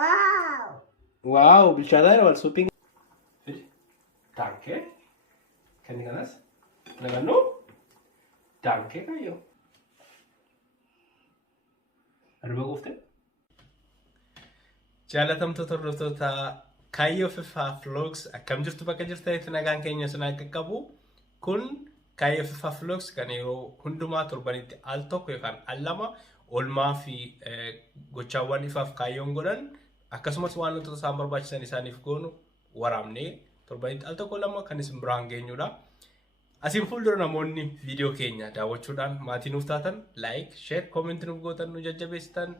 Wow, bilchaataa wal suupiin. Danke. Kan kanas nagannu danke kayo. Arba qofte. Jaalatamtoota hordoftoota Kaayyoo Fiffaa Vlogs akkam jirtu bakka jirtanitti nagaan keenya sun akka qabu. Kun Kaayyoo Fiffaa Vlogs kan yeroo hundumaa torbanitti al tokko yookaan al lama oolmaa fi gochaawwan ifaaf kaayyoon godhan akkasumas waan wantoota isaan barbaachisan isaaniif goonu waraabnee torbanitti al tokko lama kan isin biraan geenyudha. Asiin fuuldura namoonni viidiyoo keenya daawwachuudhaan maatii nuuf taatan like, share, comment nuuf gootan nu jajjabeessitan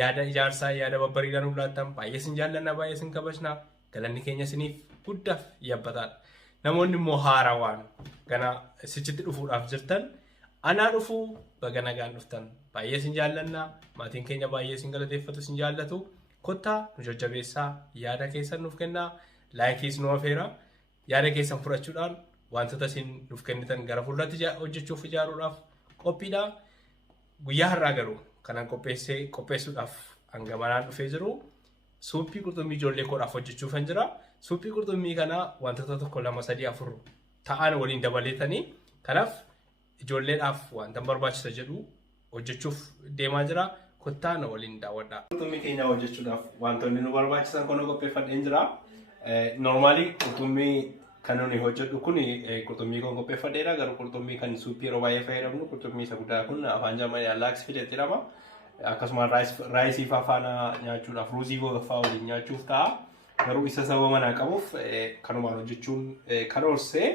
yaada ijaarsaa yaada babbariidhaa nuuf laattan baay'ee isin jaallanna baay'ee isin kabajna galanni keenya isiniif guddaaf yabbataadha. Namoonni immoo haarawaan gana sichitti dhufuudhaaf jirtan anaa dhufuu baga nagaan dhuftan baay'ee isin jaallanna maatiin keenya baay'ee isin galateeffatu isin jaallatu kottaa nu jajjabeessaa yaada keessan nuuf kennaa laayikiis nu afeera yaada keessan fudhachuudhaan wantoota isin nuuf kennitan gara fuulduraatti hojjechuuf ijaaruudhaaf qophiidha. Guyyaa har'aa garuu kanan qopheessuudhaaf hangamanaan dhufee jiru suuppii qurxummii ijoollee koodhaaf hojjechuuf hin jira. Suuppii qurxummii kana wantoota tokko 2 3 4 ta'an waliin dabalatanii kanaaf ijoolleedhaaf wanta barbaachisa jedhu hojjechuuf deemaa jira. Kottaa na waliin daawwadhaa. Qurxummii keenya hojjechuudhaaf wantoonni nu barbaachisan kun qopheeffadheen jira. Normally qurxummii kan nuyi hojjedhu kun qurxummii kan qopheeffadheedha. Garuu qurxummii kan suuppii yeroo baay'ee fayyadamnu qurxummii isa guddaa kun afaan Jarmanii laaks filet jedhama. Akkasumas raayisii faana nyaachuudhaaf ruuzii fa'aa waliin nyaachuuf ta'a. Garuu isa sababa manaa qabuuf kanumaan hojjechuun karoorsee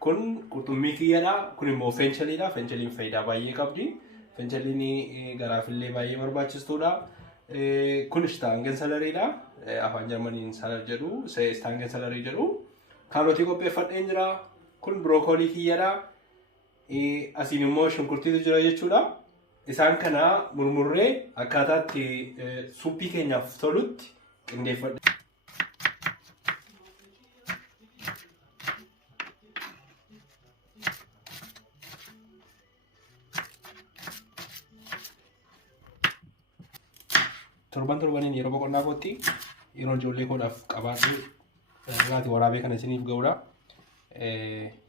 kun qurxummii kiyyadha. Kun immoo feenchaliidha. Feenchaliin faayidaa baay'ee qabdi. Feenchaliin garaafillee baay'ee barbaachistuudha. Kun istaangen salariidha. Afaan Jarmaniin salar jedhu, istaangen salarii jedhu. Kaarotii qopheeffadheen jira. Kun birookoolii kiyyadha. Asiin immoo shunkurtiitu jira jechuudha. Isaan kana murmurree akkaataatti suuppii keenyaaf tolutti qindeeffadhe. Torbaniin yeroo boqonnaa kootti yeroo ijoollee koodhaaf qabaadhu laati waraabee kana isiniif ga'uudha.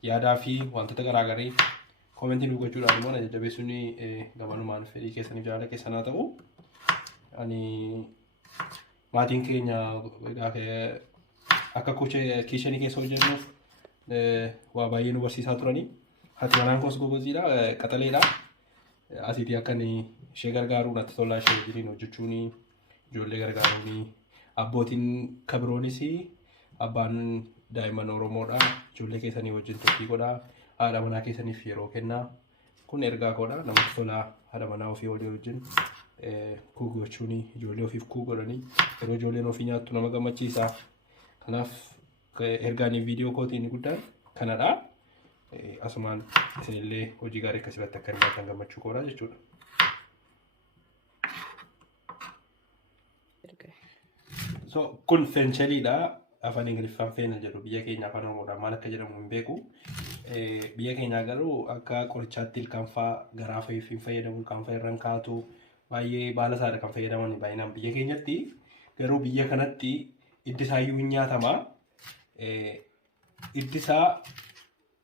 Yaadaa fi wantoota garaagarii koomentii nuuf gochuudhaan immoo na jajjabeessuun gabanumaan fedhii keessaniif jaalala keessan haa ta'u. Ani maatiin keenya akka kiishanii keessa hojjennuuf waa baay'ee nu barsiisaa turani. Haati manaan koos gogoziidha qaxaleedha. Asiitii akkan ishee gargaaruu natti tolaa ishee wajjin hojjechuun ijoollee gargaaruun abbootiin kabiroonis abbaan daa'imman Oromoodha. Ijoollee keessanii wajjin turtii godhaa. Haadha manaa keessaniif yeroo kennaa. Kun ergaa koodha. Namatti tolaa haadha manaa ofii walii wajjin kuuku gochuun ijoollee ofiif kuuku godhanii yeroo ijoolleen ofii nyaattu nama gammachiisa. Kanaaf ergaan viidiyoo kootiin guddaan kanadha. Asumaan isinillee hojii gaarii akkasirratti akka hirmaatan gammachuu koodha jechuudha. So kun feenchaliidha. Afaan Ingiliffaan feena jedhu biyya keenya afaan Oromoodhaan maal akka jedhamu hin beeku. Biyya keenya garuu akka qorichaatti ilkaan fa'aa garaa fa'iif hin fayyadamu. Ilkaan fa'a irraan kaatu baay'ee baala isaadha kan fayyadaman baay'inaan biyya keenyatti. Garuu biyya kanatti iddi isaayyuu hin nyaatama. Iddi isaa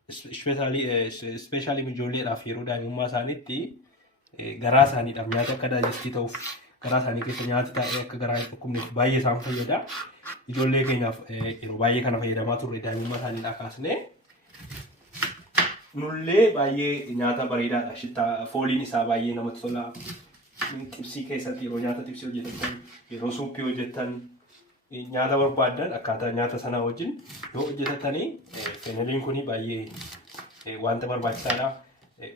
ispeeshaalii ijoolleedhaaf yeroo daa'imummaa isaaniitti garaa isaaniidhaaf nyaata akka daajestii ta'uuf garaa isaanii keessa nyaati taa'ee akka garaa hin dhukkubneef baay'ee isaan fayyada. Ijoollee keenyaaf yeroo baay'ee kana fayyadamaa turre daa'imummaa isaaniidhaa kaasnee nullee baay'ee nyaata bareedaadha. Shittaa fooliin isaa baay'ee namatti tola. Xibsii keessatti yeroo nyaata xibsii hojjetan yeroo suuppii hojjetan nyaata barbaadan akkaataa nyaata sanaa wajjin yoo hojjetatanii feenchaliin kun baay'ee wanta barbaachisaadha.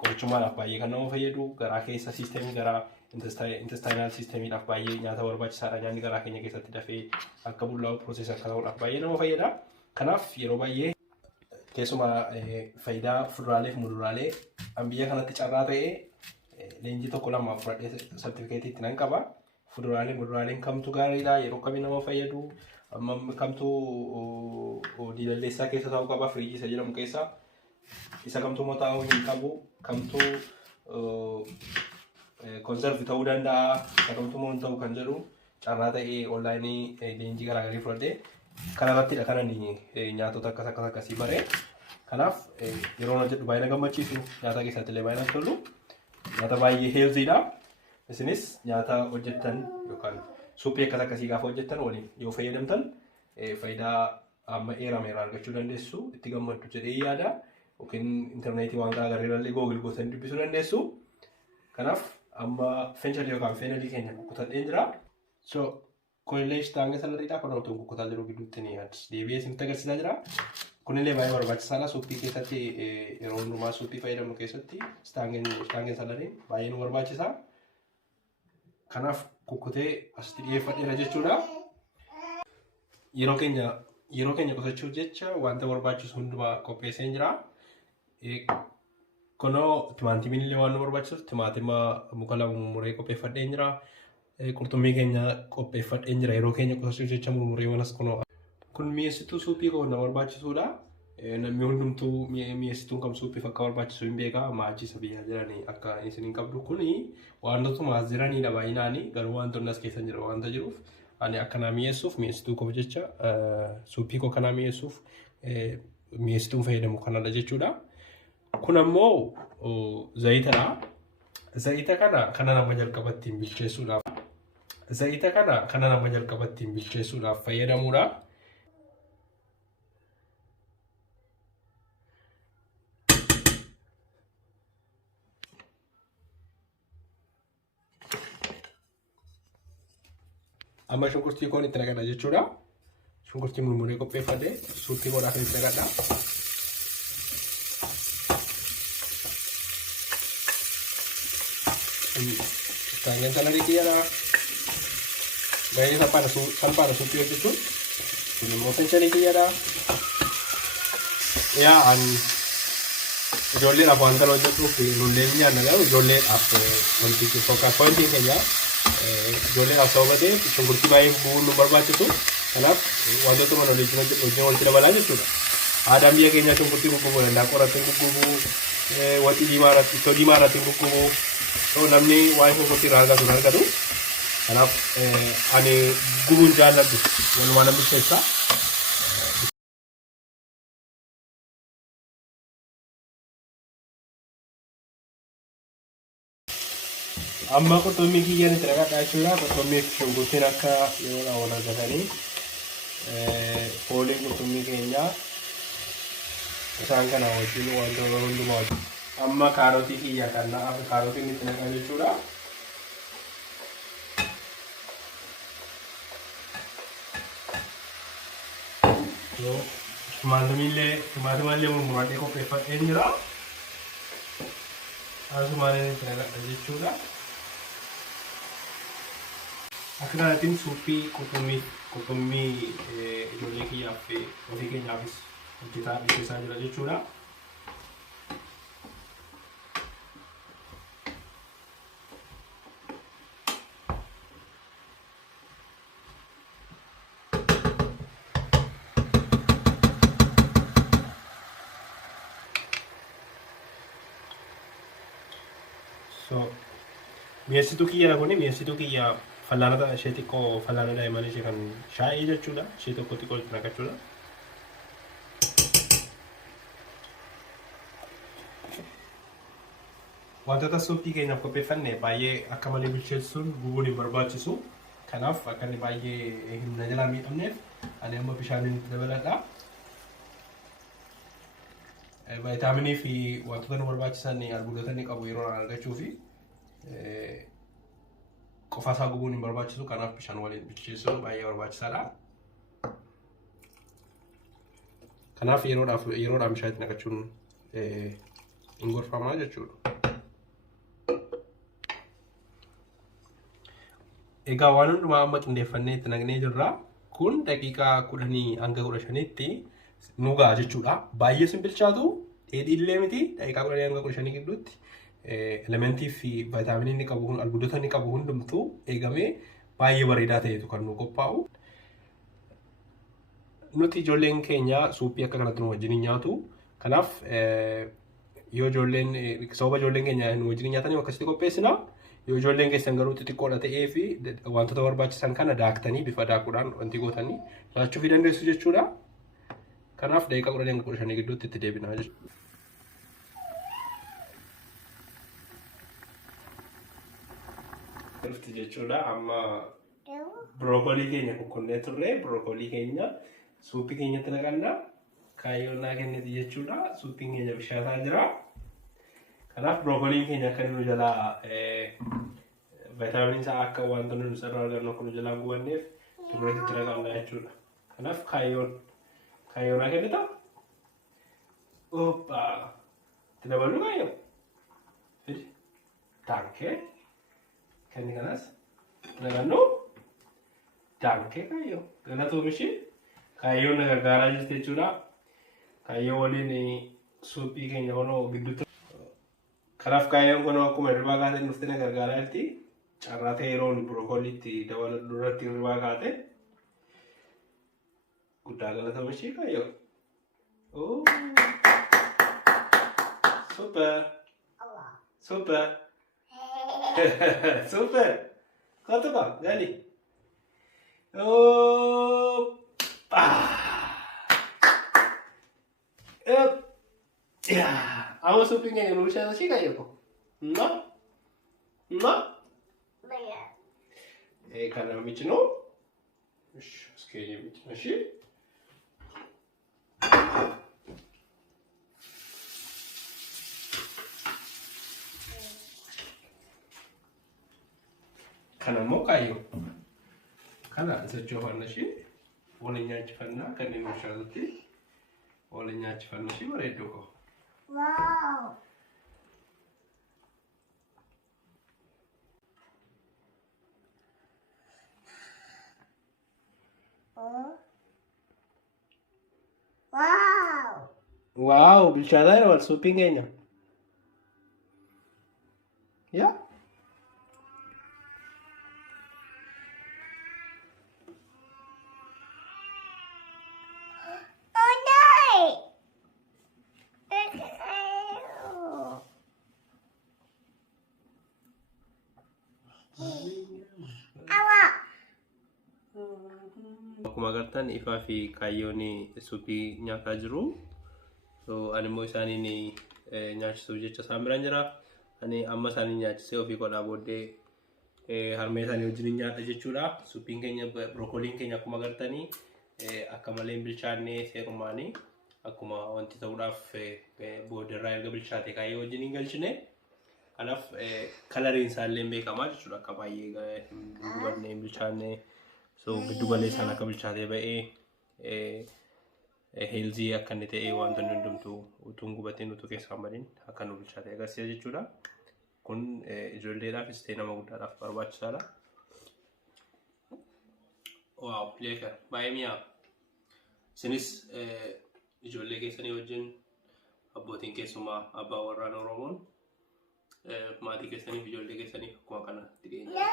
Qorichummaadhaaf baay'ee kan nama fayyadu garaa keessa siisteemii garaa intestinaal siistemiidhaaf baay'ee nyaata barbaachisaadha. Nyaanni garaa keenya keessatti dafee akka bullaa'u piroosesii akka ta'uudhaaf baay'ee nama fayyada. Kanaaf yeroo baay'ee keessumaa faayidaa fuduraalee fi muduraalee an biyya kanatti carraa ta'ee leenjii tokko lama fudhadhee sartifikeetii itti nan qaba. Fuduraalee muduraaleen kamtu gaariidha yeroo kamii nama fayyadu kamtu diilalleessaa keessa taa'uu qaba firiijii isa jedhamu keessa isa kamtu immoo taa'uu hin qabu kamtu konservi ta'uu danda'a isa kamtu immoo hin ta'u kan jedhu carraa ta'ee onlaayinii leenjii garaagarii fudhadhee kanarrattidha kanani nyaatota akkasii baree. Kanaaf yeroo hojjedhu baay'ee gammachiisu nyaata keessatti illee baay'ee tolu nyaata baay'ee heelziidha. Isinis nyaata hojjettan yookaan suuphii akkasii gaafa hojjettan waliin yoo fayyadamtan faayidaa amma eerame argachuu dandeessu itti gammaddu jedhee yaada. Yookiin intarneetii waan garaagaraa illee googil gootanii dubbisuu dandeessu. Kanaaf amma feenchalii yookaan feenalii keenya kukkutadhee jira. So kunillee ishtaanga salariidha kan otoo kukkutaa jiru gidduutti ni deebi'ee isinitti agarsiisaa jira. Kunillee baay'ee barbaachisaadha suuphii keessatti yeroo hundumaa suuphii fayyadamnu keessatti ishtaangeen salarii baay'ee nu barbaachisa. Kanaaf kukkutee asitti dhiyeeffadheera jechuudha. Yeroo keenya qusachuuf jecha wanta barbaachisu hundumaa qopheessee jira. Kunoo timaatimiin illee waan nu barbaachisuuf timaatima muka lama murmuree qopheeffadhee jira. Qurxummii keenya qopheeffadhee jira yeroo keenya qusachuuf jecha murmuree manas kunoo. Kun mi'eessituu suuphii kan nama barbaachisuudha. Namni hundumtuu mi'eessituun kam suuphiif akka barbaachisu hin beeka. Maachisa biyyaa jiranii akka isin hin qabdu kuni wantoota maas jiranidha baay'inaanii garuu wantoonni as keessa jiran wanta jiruuf ani akkanaa mi'eessuuf mi'eessituu qofa jecha suuphii koo kanaa mi'eessuuf mi'eessituun fayyadamu kanadha jechuudha. Kun ammoo zayitadha. Zayita kana nama jalqabatti bilcheessuudhaaf. Zayita kana nama jalqabatti bilcheessuudhaaf fayyadamuudha. Amma shunkurtii koon itti naqadha jechuudha. Shunkurtii murmuree qopheeffadhee suuphii koodhaaf itti naqadha. Ishtaangeen salarii kiyyaadha. Baay'ee salphaadha suuphii hojjechuun. Kun immoo feenchalii kiyyaadha. Ijoolleedhaaf wanta hojjechuuf lulleen nyaanna garuu ijoolleedhaaf wanti fookaas pointiin keenya ijoolleedhaaf sababa ta'eef shunkurtii baay'ee bu'uun nu barbaachisu. Kanaaf wantoota mana wajjin walitti dabalaa jechuudha. Aadaan biyya keenyaa shunkurtii guggubuu danda'a. Qoratti guggubuu, waxii diimaa irratti guggubuu. Namni waan shunkurtii irraa argatu. Kanaaf ani gubuun jaalladhu. Walumaa namni keessaa. Amma qurxummii kiyyaan itti naqadhaa jechuudha. Qurxummii fi shunkurtiin akka yeroo wal argatanii fooliin qurxummii keenyaa isaan kana wajjin wantoota hundumaa wajjin. Amma kaarotii kiyya kan na'aaf kaarotiin itti naqaa jechuudha. Timaatimillee murmuradhee qopheeffadhee jira. Asumaan itti naqadha jechuudha. Akka kanattiin suuphii qurxummii ijoollee kiyyaaf fi ofii keenyaafis hojjetaa dhiyeessaa jira jechuudha. Mi'eessituu kiyyaa kuni mi'eessituu kiyyaa fallaanota ishee xiqqoo fallaana daa'imman ishee kan shaayii jechuudha. Ishee tokko xiqqoo itti naqachuudha. Wantoota suuphii keenyaaf qopheeffanne baay'ee akka malee bilcheessuun gubuun hin barbaachisu. Kanaaf akka inni baay'ee hin jalaa miidhamneef ani amma bishaaniin dabaladha. Vaayitaaminii fi wantoota nu barbaachisan albuudota inni qabu yeroo argachuufi qofaasaa gubuun hin barbaachisu. Kanaaf bishaan waliin bilcheessuun baay'ee barbaachisaadha. Kanaaf yeroodhaan bishaan itti naqachuun hin gorfamaa jechuudha. Egaa waan hundumaa amma qindeeffannee itti naqnee jirra. Kun daqiiqaa 10 hanga 15tti nu ga'a jechuudha. Baay'ee sin bilchaatu dheedhiillee miti. Daqiiqaa 10 hanga 15 gidduutti elementii fi vaayitaaminii inni qabu albuudota inni qabu hundumtuu eegamee baay'ee bareedaa ta'etu kan nu qophaa'u. Nuti ijoolleen keenya suuphii akka kanatti nu wajjin nyaatu. Kanaaf yoo sababa ijoolleen keenya nu wajjin nyaatanii akkasitti qopheessina. Yoo ijoolleen keessan garuu xixiqqoodha ta'ee fi wantoota barbaachisan kana daaktanii bifa daakuudhaan wanti gootanii nyaachuu fi dandeessu jechuudha. Kanaaf daqiiqaa 10-15 gidduutti itti deebinaa jechuudha. Dhufti jechuudha amma brookolii keenya kukkunnee turre brookolii keenya suuppii keenyatti naqannaa kaayyoon naa kenniti jechuudha. Suuppiin keenya bishaataa jira. Kanaaf brookoliin keenya akka nu jalaa viitaaminii isaa akka wantoonni nu sarara argannu akka nu jalaa gubanneef turreetti itti naqannaa jechuudha. Kanaaf kaayyoon naa kennita. Oppaa itti dabaluu kaayyoo. Fidi taankee kenni kanas itti naqannu taankee kaayyoo galatoomishi kaayyoon na gargaaraa jirti jechuudha. Kaayyoo waliin suuppii keenya kunoo gidduutti. Kanaaf kaayyoon kun akkuma hirribaa kaatee nuufti na gargaaraa jirti. Carraa ta'e yeroon brookoliitti dabaladhu irratti hirribaa kaate. Guddaa galatoomishi kaayyoo. Super. Super. Super. Kata ba? Gali. Ya, aku supingnya yang lulusnya sih kayak kok. No? Karena michino. Sekali michino sih. Karena mau kayu. Karena sejauhan sih. Olehnya cipana kan ini masyarakat. Olehnya cipana sih mereka kok. Wow. Wow. Wow, bicara lewat supingnya. Ya? Akkuma agartan ifaa fi kaayyoon suuppii nyaataa jiru. So ani immoo isaaniin nyaachisuuf jecha isaan biraan jira. Ani amma isaanii nyaachisee ofii godhaa booddee harmee isaanii wajjin nyaadha jechuudha. Suuppiin keenya brookoliin keenya akkuma agartanii akka malee hin bilchaanne seerumaanii akkuma wanti ta'uudhaaf booddeerraa erga bilchaate kaayyoo wajjin hin galchine. Kanaaf kalariin isaallee beekamaa jechuudha akka baay'ee hin gubanne hin bilchaanne. So giddu galeessaan akka bilchaatee ba'ee heelzii akka inni ta'e wantoonni hundumtuu utuu hin gubatiin utuu keessaa badiin akka nu bilchaatee agarsiisa jechuudha. Kun ijoolleedhaafis ta'e nama guddaadhaaf barbaachisaadha. Waaw, leeka baay'ee mi'aawa. Isinis ijoollee keessanii wajjin abbootiin keessumaa abbaa warraan Oromoon maatii keessaniif ijoollee keessaniif akkuma kana dhiyeenya.